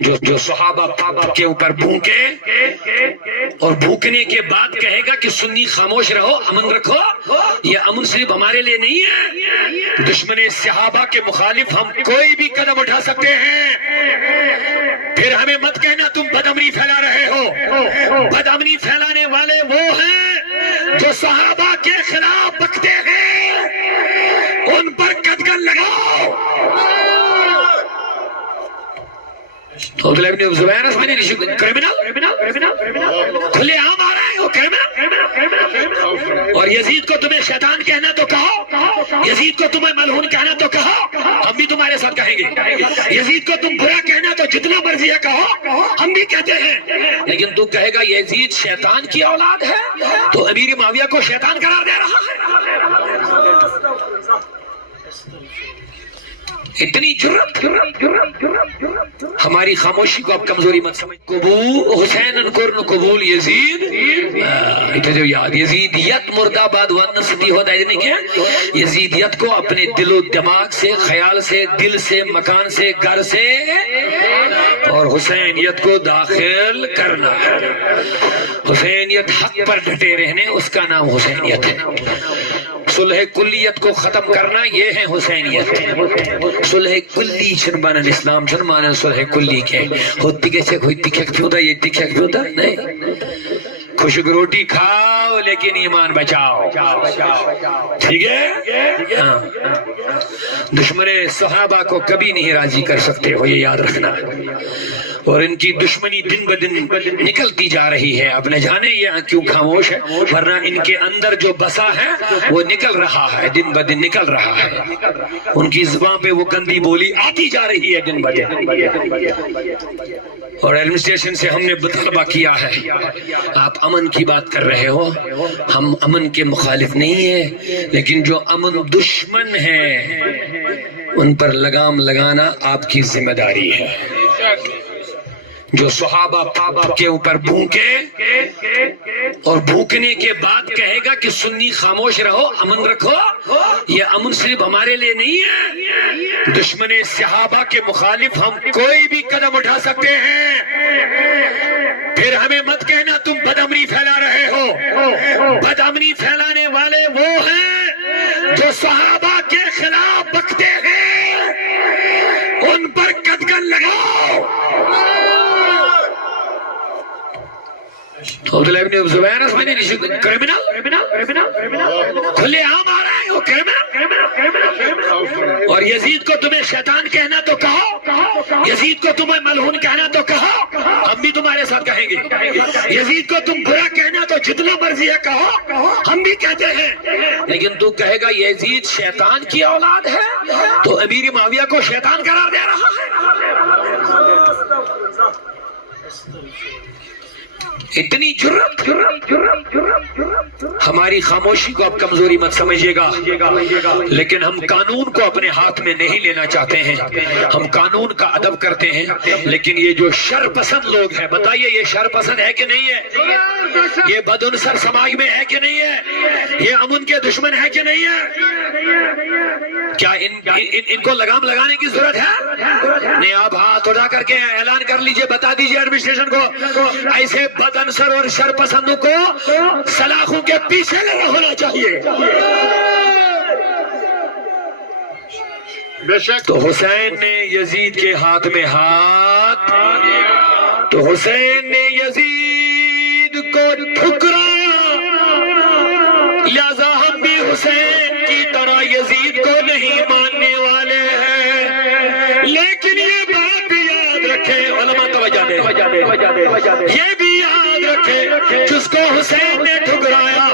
جو صحابہ کے اوپر بھوکے اور بھوکنے کے بعد کہے گا کہ سنی خاموش رہو، امن رکھو، یہ امن صرف ہمارے لیے نہیں ہے، دشمن صحابہ کے مخالف ہم کوئی بھی قدم اٹھا سکتے ہیں۔ پھر ہمیں مت کہنا تم بدامنی پھیلا رہے ہو، بدامنی پھیلانے والے وہ ہیں جو صحابہ کے خلاف بکتے ہیں، ان پر قدغن لگاؤ۔ عبداللہ ابن زبیر اسمانی کرمنل کھلے عام آ رہا ہے وہ کرمنل، اور یزید کو تمہیں شیطان کہنا تو کہو، یزید کو تمہیں ملعون کہنا تو کہو، ہم بھی تمہارے ساتھ کہیں گے، یزید کو تم برا کہنا تو جتنا مرضی ہے کہو، ہم بھی کہتے ہیں، لیکن تو کہے گا یزید شیطان کی اولاد ہے تو امیر معاویہ کو شیطان قرار دے رہا ہے۔ اتنی جرت، ہماری خاموشی کو اب کمزوری مت سمجھ۔ قبول حسین انکرن قبول یزید، جو یاد یزیدیت مرد آباد ونستی ہوتا ہے نہیں کیا، یزیدیت کو اپنے دل و دماغ سے، خیال سے، دل سے، مکان سے، گھر سے، اور حسینیت کو داخل کرنا ہے۔ حسینیت حق پر ڈٹے رہنے، اس کا نام حسینیت ہے۔ صلح کلیت کو ختم کرنا، یہ ہے حسینیت۔ صلح کلی چھنبانا اسلام چھنبانا صلح کلی کے ہوتی کیسے کوئی تکھیک پیودا، یہ تکھیک پیودا نہیں، خوشک روٹی کھاؤ لیکن ایمان بچاؤ، ٹھیک ہے؟ دشمن صحابہ کو کبھی نہیں راضی کر سکتے ہو، یہ یاد رکھنا، اور ان کی دشمنی دن بدن نکلتی جا رہی ہے۔ اب نہ جانے یہ کیوں خاموش ہے، ورنہ ان کے اندر جو بسا ہے وہ نکل رہا ہے، دن بدن نکل رہا ہے، ان کی زبان پہ وہ گندی بولی آتی جا رہی ہے دن بدن۔ اور ایڈمنسٹریشن سے ہم نے مطالبہ کیا ہے، آپ امن کی بات کر رہے ہو، ہم امن کے مخالف نہیں ہیں، لیکن جو امن دشمن ہیں ان پر لگام لگانا آپ کی ذمہ داری ہے۔ جو صحابہ کے اوپر بھوکے اور بھوکنے کے بعد کہے گا کہ سنی خاموش رہو، امن رکھو، یہ امن صرف ہمارے لیے نہیں ہے، دشمن صحابہ کے مخالف ہم کوئی بھی قدم اٹھا سکتے ہیں۔ پھر ہمیں مت کہنا تم بدامنی پھیلا رہے ہو، بدامنی پھیلانے والے وہ ہیں جو صحابہ کے خلاف بکتے ہیں، ان پر قدغن لگاؤ۔ عبداللہ ابن زبیر اسمانی کرمنل کھلے عام آ رہا ہے وہ کرمنل، اور یزید کو تمہیں شیطان کہنا تو کہو، یزید کو تمہیں ملعون کہنا تو کہو، ہم بھی تمہارے ساتھ کہیں گے، یزید کو تم برا کہنا تو جتنا مرضی ہے کہو، ہم بھی کہتے ہیں، لیکن تو کہے گا یزید شیطان کی اولاد ہے تو امیر معاویہ کو شیطان قرار دے رہا ہے۔ اتنی جرت، ہماری خاموشی کو اب کمزوری مت سمجھیے گا، لیکن ہم قانون کو اپنے ہاتھ میں نہیں لینا چاہتے ہیں، ہم قانون کا ادب کرتے ہیں، لیکن یہ جو شر پسند لوگ ہیں، بتائیے یہ شر پسند ہے کہ نہیں ہے؟ یہ بد عنصر سماج میں ہے کہ نہیں ہے؟ یہ امن کے دشمن ہے کہ نہیں ہے؟ کیا ان کو لگام لگانے کی ضرورت ہے؟ نہیں، آپ ہاتھ اٹھا کر کے اعلان کر لیجئے، بتا دیجئے ایڈمنسٹریشن کو، ایسے بد عنصر اور شر پسندوں کو سلاخوں کے پیچھے لگا ہونا چاہیے۔ تو حسین نے یزید کے ہاتھ میں ہاتھ، تو حسین نے یزید کو ٹھکرایا، لہذا ہم بھی حسین کی طرح یزید کو نہیں ماننے والے ہیں۔ لیکن یہ بات بھی یاد رکھے، علماء توجہ دیں، یہ بھی یاد رکھے، جس کو حسین نے ٹھکرایا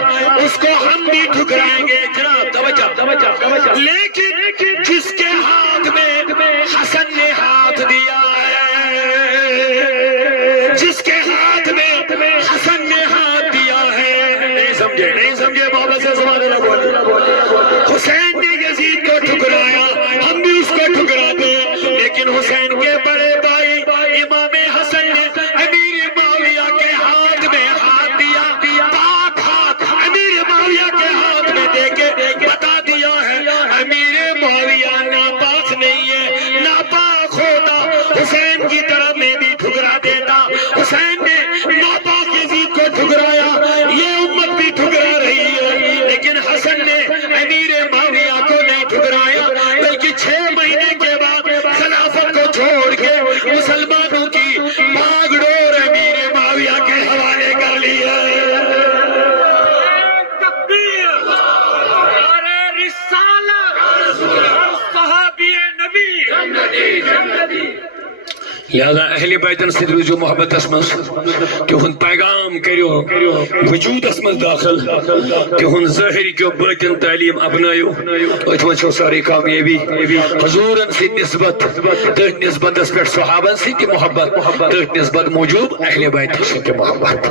اس کو ہم بھی ٹھکرائیں گے۔ جناب توجہ، لیکن جس کے ہاتھ میں حسن نے ہاتھ دیا ہے، جس کے ہاتھ میں حسن نے ہاتھ دیا ہے، نہیں سمجھے بابا سے سبحان اللہ بولے، حسین نے یزید کو ٹھکرایا، ہم بھی اس کو ٹھکراتے ہیں، لیکن حسین کے بڑے بھائی امام حسن نے امیر معاویہ کے ہاتھ میں ہاتھ دیا، پاک ہاتھ امیر معاویہ کے ہاتھ میں دے کے بتا دیا ہے امیر معاویہ ناپاک نہیں ہے، ناپاک ہوتا حسین کی طرح میں مسلمانوں کی باغ ڈور امیر معاویہ کے حوالے کر لی ہے۔ تکبیر، نعرہ رسالت، ہر صحابی نبی لہذا اہل بیتن سے جو محبت اسمس کہ ہن پیغام کریو وجود اسمس داخل کہ ہن ظاہری کیو باطن تعلیم اپنائیو اتوان چھو ساری کامیابی حضورن سے نسبت تہت نسبت اس پر صحابن سے محبت تہت نسبت موجود اہل بیت سے محبت